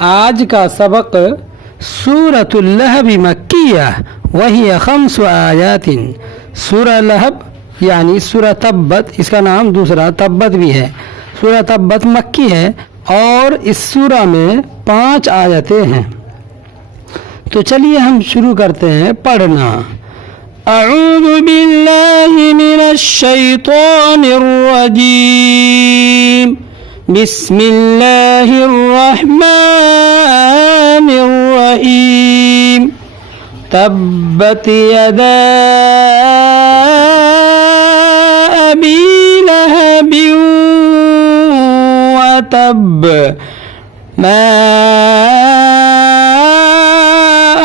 آج کا سبق سورۃ اللہب مکیہ وہی 5 آیات۔ سورہ لہب یعنی سورہ تبت، اس کا نام دوسرا تبت بھی ہے۔ سورہ تبت مکی ہے اور اس سورہ میں 5 آیتیں ہیں۔ تو چلیے ہم شروع کرتے ہیں پڑھنا۔ اعوذ باللہ من الشیطان الرجیم، بسم اللہ الرحمن الرحیم۔ تبت یدا ابی لہب وتب، ما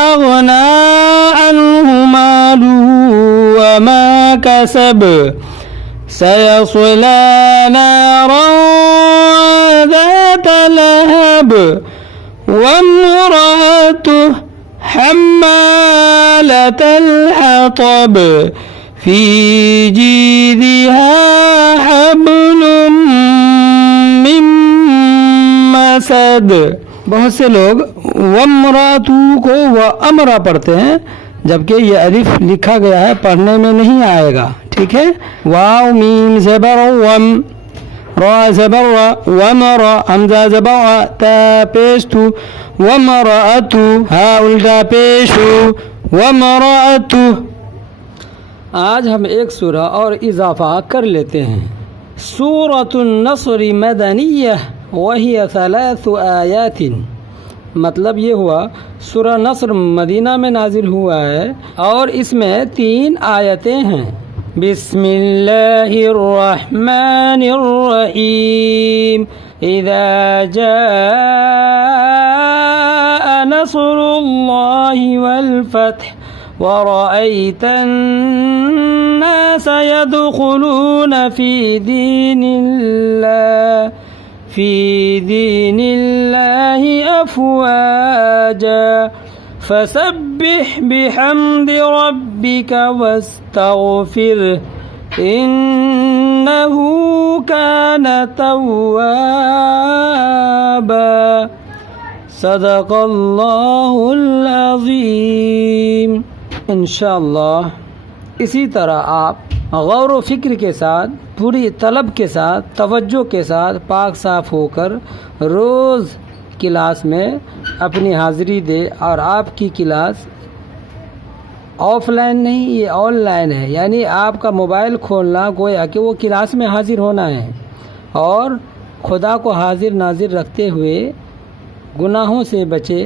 اغنی عنہ مالہ وما کسب، سیصلی نارا ذات لہب وامرأته حمالة الحطب في جيدها حبل من مسد۔ بہت سے لوگ وامرأته کو وامرا پڑھتے ہیں، جبکہ یہ الف لکھا گیا ہے، پڑھنے میں نہیں آئے گا، ٹھیک ہے۔ واو میم زبر وم، را زبر ومرا، حمزہ زبر تا پیشتو، ومرأتو ہا الٹا پیشو، ومرأتو۔ آج ہم ایک سورہ اور اضافہ کر لیتے ہیں۔ سورۃ النصر مدنیہ وہی 3 آیات۔ مطلب یہ ہوا سورہ نصر مدینہ میں نازل ہوا ہے اور اس میں 3 آیتیں ہیں۔ بسم اللہ الرحمن الرحیم، اذا جاء نصر اللہ والفتح ورأيت الناس يدخلون في دين الله أفواجا، فسبح بحمد ربك واستغفره إنه كان توابا۔ صدق اللہ العظیم۔ انشاءاللہ اسی طرح آپ غور و فکر کے ساتھ، پوری طلب کے ساتھ، توجہ کے ساتھ، پاک صاف ہو کر روز کلاس میں اپنی حاضری دے، اور آپ کی کلاس آف لائن نہیں، یہ آن لائن ہے، یعنی آپ کا موبائل کھولنا گویا کہ وہ کلاس میں حاضر ہونا ہے، اور خدا کو حاضر ناظر رکھتے ہوئے گناہوں سے بچے،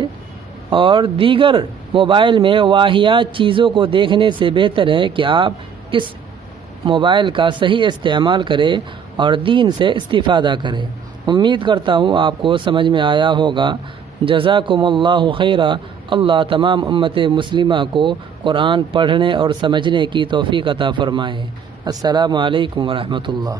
اور دیگر موبائل میں واہیات چیزوں کو دیکھنے سے بہتر ہے کہ آپ اس موبائل کا صحیح استعمال کریں اور دین سے استفادہ کریں۔ امید کرتا ہوں آپ کو سمجھ میں آیا ہوگا۔ جزاکم اللہ خیرہ۔ اللہ تمام امت مسلمہ کو قرآن پڑھنے اور سمجھنے کی توفیق عطا فرمائے۔ السلام علیکم ورحمۃ اللہ۔